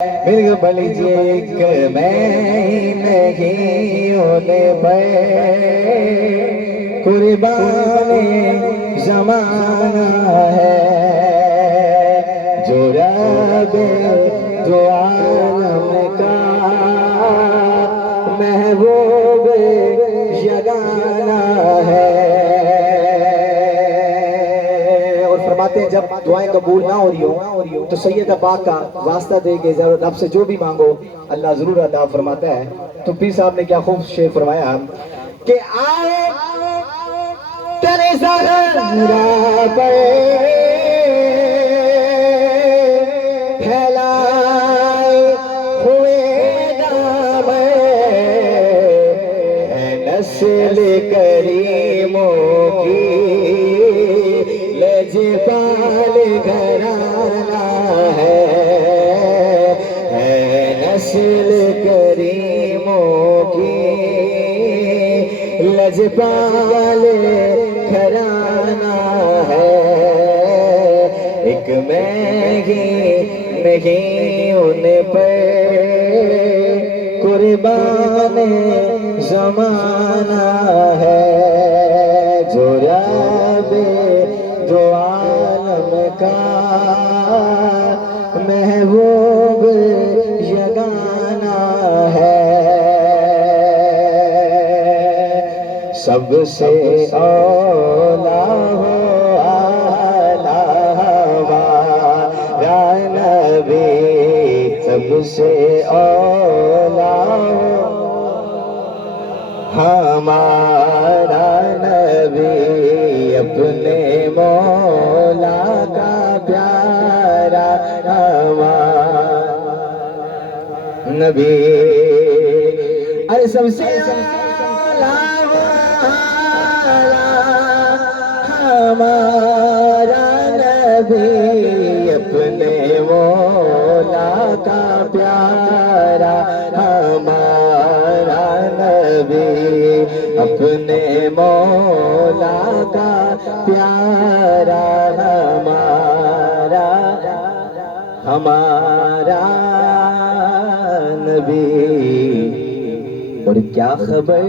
मिल बलिए मैं नहीं होने पे कुर्बान जमाना है जो रब जो आलम का महबूब यगाना है। और फरमाते हैं जब दुआएं कबूल ना हो रही हो तो सैयद पाक का वास्ता दे के रब से जो भी मांगो अल्लाह जरूर अता फरमाता है। तो पीर साहब ने क्या खूब शेर फरमाया कि आए तेरे ज़हरा पे फैलाए हुए दामन नस्ल करीमों की लजपाल घराना है नस्ल करीमों की लजपाल घराना है। एक मैं ही नहीं उन पर कुर्बान जमाना है जो रब जो आलम का महबूब यगाना है। सबसे औला हो आला हमारा नबी सबसे औला हो हमारा नबी अपने मौला का प्यारा हमारा नबी। अरे सबसे औला हमारा नबी अपने मौला का प्यारा हमारा नबी अपने मौला का प्यारा हमारा नबी। और क्या खबर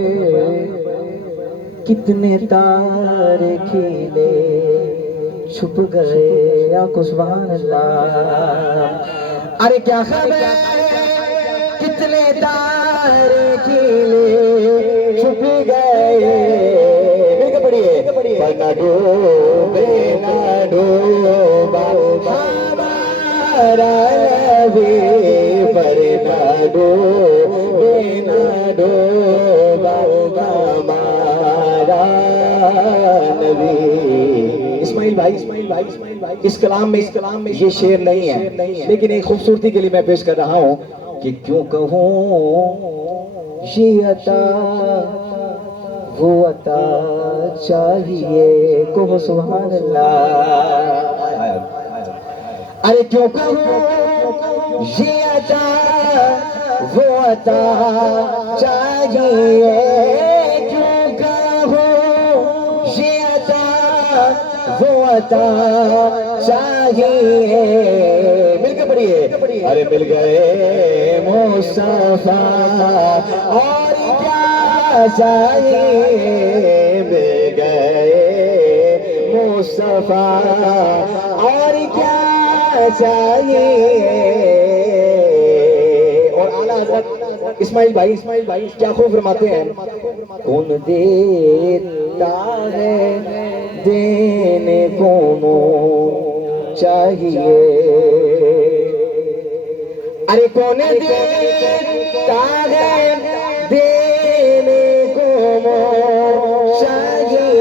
कितने तारे खिले छुप गए आंखों सुभान अल्लाह। अरे क्या खबर कितने तारे खिले छुप गए मिलके पढ़िए ना डूबे ना डूबा हमारा नबी पर ना डूबे ना डूबा हमारा नबी। इस्माइल भाई इस कलाम में ये शेर नहीं है लेकिन एक खूबसूरती के लिए मैं पेश कर रहा हूँ कि क्यों कहूँ ये अता वो अता चाहिए को सुभान अल्लाह। अरे क्यों कहूँ ये अता वो अता चाहिए क्यों कहूँ ये अता वो अता चाहिए। मिलके पढ़िए अरे मिल गए मुस्तफा और क्या चाहिए मिल गए मुस्तफा और क्या चाहिए। और आला हज़रत इस्माइल भाई क्या खूब फरमाते हैं कौन देता है देने को चाहिए। अरे कौन देता है देने को चाहिए।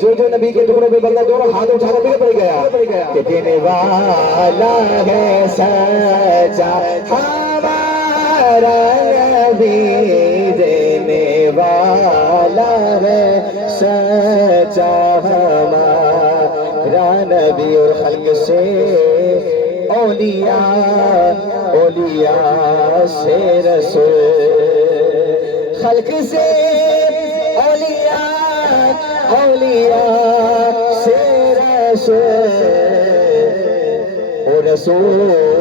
जो नबी के टुकड़े पे बंदा दोनों हाथ उठाकर भी पड़ गया कि देने वाला है सच्चा हमारा नबी देने वाला है सच्चा हमारा नबी। और खल्क से औलिया औलिया से रसूल खल्क से औलिया औलिया से रसूल रसूल